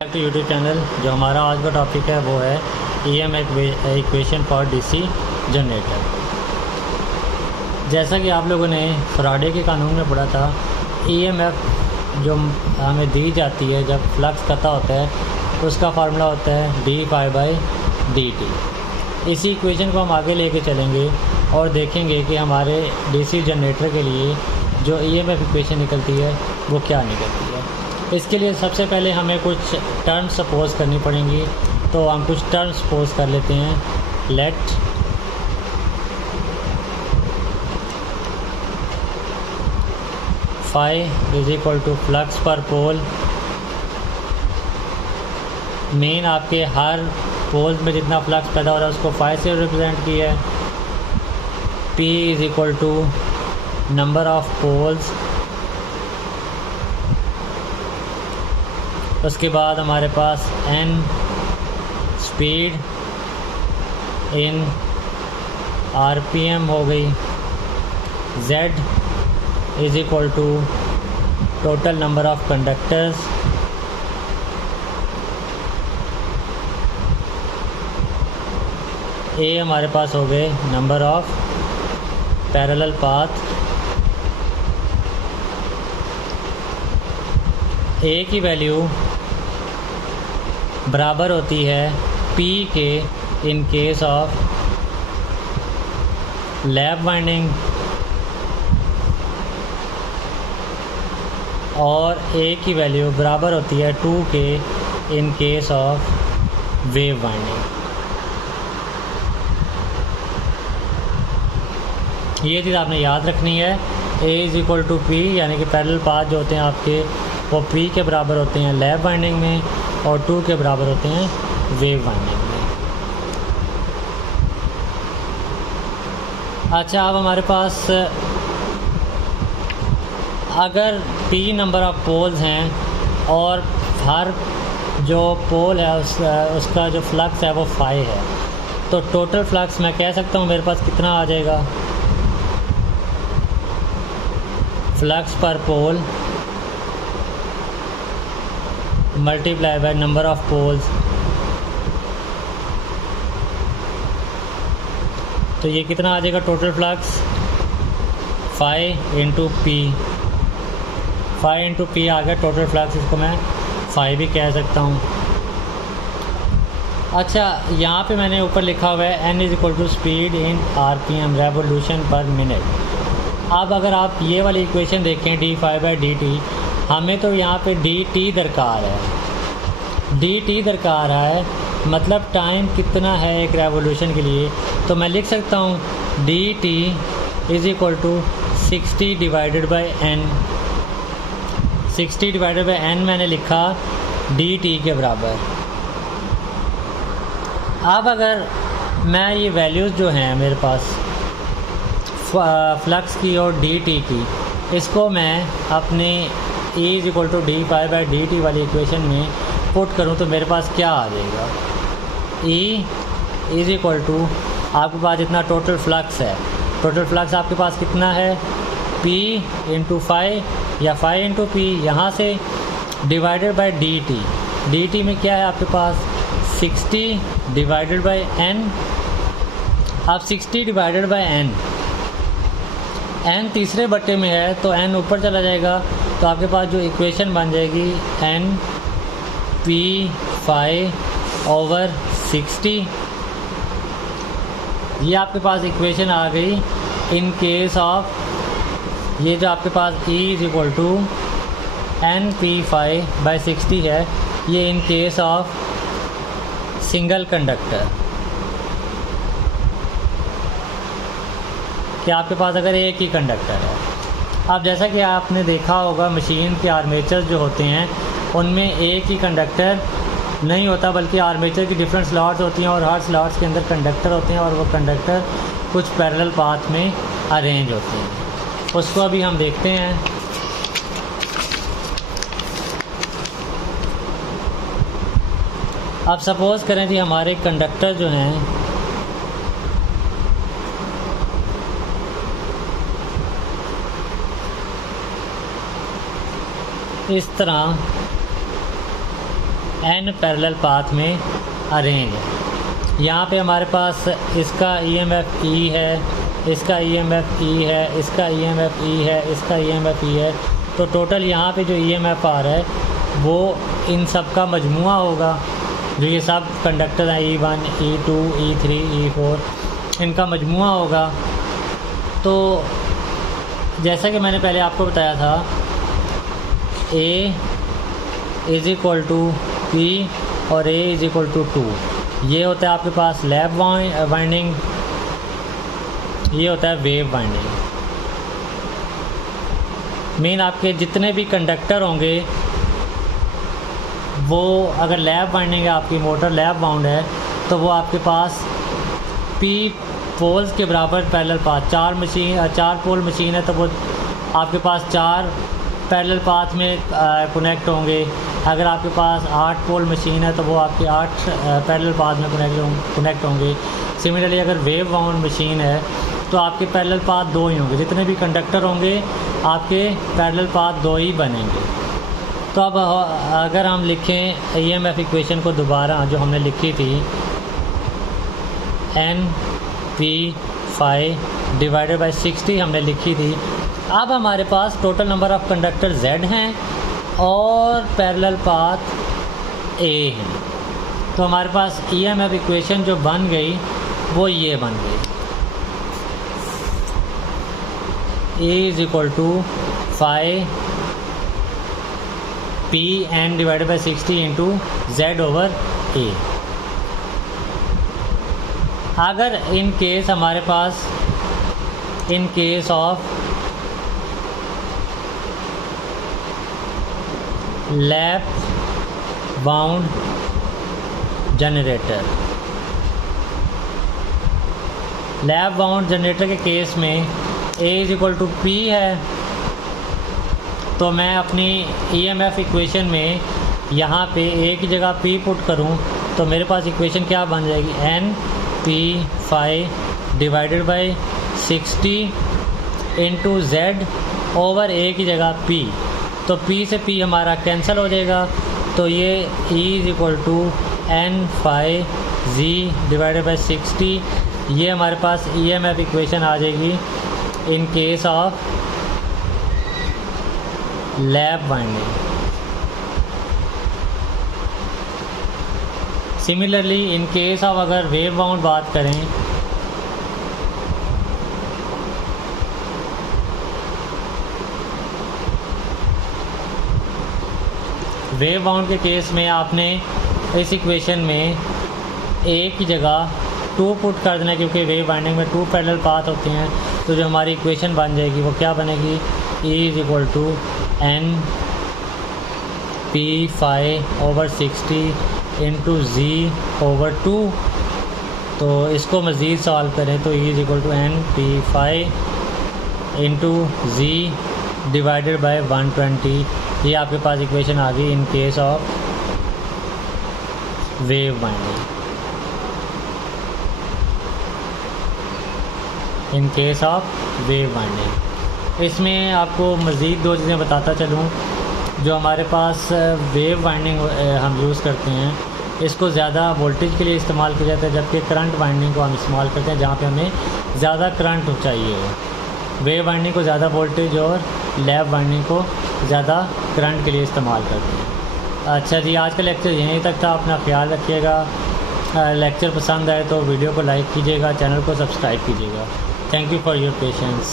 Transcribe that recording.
To YouTube channel. जो हमारा आज का टॉपिक है वो है EM equation for DC generator. जैसा कि आप लोगों ने फराडे के कानून में पढ़ा था, EMF जो हमें दी जाती है जब फ्लक्स कता होता है उसका फार्मूला होता है d∅dt। इसी इक्वेशन को हम आगे लेके चलेंगे और देखेंगे कि हमारे DC जनरेटर के लिए जो EMF इक्वेशन निकलती है वो क्या निकलती है। इसके लिए सबसे पहले हमें कुछ टर्म्स सपोज करनी पड़ेंगी, तो हम कुछ टर्म्स सपोज कर लेते हैं। Let phi is equal to flux per pole. Main आपके हर पोल में जितना फ्लक्स पैदा हो रहा है उसको फाई से रिप्रेजेंट किया है। P is equal to number of poles. उसके बाद हमारे पास N स्पीड इन RPM हो गई। Z is equal to total number of conductors. A हमारे पास हो गए number of parallel path. A की वैल्यू बराबर होती है P के in case of lap winding और A की वैल्यू बराबर होती है 2 के in case of wave winding. ये चीज़ आपने याद रखनी है। A is equal to P, यानी कि पैरेलल पाथ जो होते हैं आपके वो P के बराबर होते हैं लैप वाइंडिंग में और 2 के बराबर होते हैं वेव वाइंडिंग में। अच्छा, अब हमारे पास अगर P नंबर ऑफ पोल्स हैं और हर जो पोल है उसका जो फ्लक्स है वो फाई है, तो टोटल फ्लक्स मैं कह सकता हूँ मेरे पास कितना आ जाएगा। Flux per pole multiply by number of poles, तो ये कितना आ जाएगा total flux. Phi into P. Phi into P आ गया टोटल फ्लक्स, इसको मैं फाई भी कह सकता हूँ। अच्छा, यहाँ पे मैंने ऊपर लिखा हुआ है N is equal to speed in RPM revolution per minute. अब अगर आप ये वाली इक्वेशन देखें d∅dt, हमें तो यहाँ पे dt दरकार है। dt दरकार है मतलब टाइम कितना है एक रेवोल्यूशन के लिए, तो मैं लिख सकता हूँ dt is equal to 60 divided by n। 60 divided by n मैंने लिखा dt के बराबर। अब अगर मैं ये वैल्यूज़ जो हैं मेरे पास फ्लक्स की और dt की, इसको मैं अपने E is equal to d∅dt वाली इक्वेशन में पुट करूँ तो मेरे पास क्या आ जाएगा। E इज इक्वल टू आपके पास जितना टोटल फ्लक्स है, टोटल फ्लक्स आपके पास कितना है P इंटू फाई या फाई इंटू पी, यहाँ से डिवाइडेड बाई dt। dt में क्या है आपके पास 60 डिवाइडेड बाई n। अब 60 डिवाइडेड बाई n तीसरे बट्टे में है तो n ऊपर चला जाएगा, तो आपके पास जो इक्वेशन बन जाएगी n p∅ ओवर 60। ये आपके पास इक्वेशन आ गई इन केस ऑफ, ये जो आपके पास E is equal to n p∅/60 है, ये in case of single conductor. कि आपके पास अगर एक ही कंडक्टर है। अब जैसा कि आपने देखा होगा मशीन के आर्मेचर जो होते हैं उनमें एक ही कंडक्टर नहीं होता, बल्कि आर्मेचर की डिफरेंट स्लॉट्स होती हैं और हर स्लॉट्स के अंदर कंडक्टर होते हैं और वो कंडक्टर कुछ पैरेलल पाथ में अरेंज होते हैं। उसको अभी हम देखते हैं। अब सपोज़ करें कि हमारे कंडक्टर जो हैं इस तरह n पैरेलल पाथ में अरेंज है। यहाँ पे हमारे पास इसका EMF E है, इसका EMF E है, इसका EMF E है, इसका EMF E है। तो टोटल यहाँ पे जो EMF आ रहा है वो इन सब का मजमुआ होगा, जो ये सब कंडक्टर हैं E1, E2, E3, E4, इनका मजमुआ होगा। तो जैसा कि मैंने पहले आपको बताया था, A = P और A = 2, ये होता है आपके पास लैप वाइंडिंग, ये होता है वेव वाइंडिंग। मेन आपके जितने भी कंडक्टर होंगे वो अगर लैप वाइंडिंग है, आपकी मोटर लैप वाउंड है, तो वो आपके पास P पोल्स के बराबर पैरेलल पाथ, 4 पोल मशीन है तो वो आपके पास 4 पैरेलल पाथ में कनेक्ट होंगे। अगर आपके पास 8 पोल मशीन है तो वो आपके 8 पैरेलल पाथ में कनेक्ट होंगे। सिमिलरली अगर वेव वाउंड मशीन है तो आपके पैरेलल पाथ 2 ही होंगे, जितने भी कंडक्टर होंगे आपके पैरेलल पाथ 2 ही बनेंगे। तो अब अगर हम लिखें EMF इक्वेशन को दोबारा, जो हमने लिखी थी N/P∅ / 60 हमने लिखी थी। अब हमारे पास total number of conductor Z हैं और पैरेलल पाथ A हैं। तो हमारे पास EMF इक्वेशन जो बन गई वो ये बन गई, A = Pn / 60 × Z/A। अगर इन केस हमारे पास in case of lap wound generator, lap wound generator के केस में A = P है, तो मैं अपनी EMF इक्वेशन में यहाँ पे A की जगह P पुट करूँ तो मेरे पास इक्वेशन क्या बन जाएगी, N/P∅ / 60 × Z/A की जगह P। तो P से P हमारा कैंसिल हो जाएगा, तो ये E = N/∅ Z/ 60, ये हमारे पास EMF इक्वेशन आ जाएगी इन case of lap winding. Similarly in case of अगर वेव वाउंड बात करें, वेव वाउंड के केस में आपने इस इक्वेशन में A की जगह 2 पुट कर देना, क्योंकि वेव वाइंडिंग में 2 पैरेलल पाथ होते हैं। तो जो हमारी इक्वेशन बन जाएगी वो क्या बनेगी, E = N/P∅ / 60 × Z/2। तो इसको मज़ीद सॉल्व करें तो E = N/P∅ × Z / 120। ये आपके पास इक्वेशन आ गई इन case of wave winding. In case of wave winding इसमें आपको मज़ीद 2 चीज़ें बताता चलूँ। जो हमारे पास वेव वाइंडिंग हम यूज़ करते हैं, इसको ज़्यादा वोल्टेज के लिए इस्तेमाल किया जाता है, जबकि करंट वाइंडिंग को हम इस्तेमाल करते हैं जहाँ पे हमें ज़्यादा करंट चाहिए हो। वेव वाइंडिंग को ज़्यादा वोल्टेज और लैप वाइंडिंग को ज़्यादा करंट के लिए इस्तेमाल करते हैं। अच्छा जी, आज का लेक्चर यहीं तक था। अपना ख्याल रखिएगा। लेक्चर पसंद आए तो वीडियो को लाइक कीजिएगा, चैनल को सब्सक्राइब कीजिएगा। Thank you for your patience.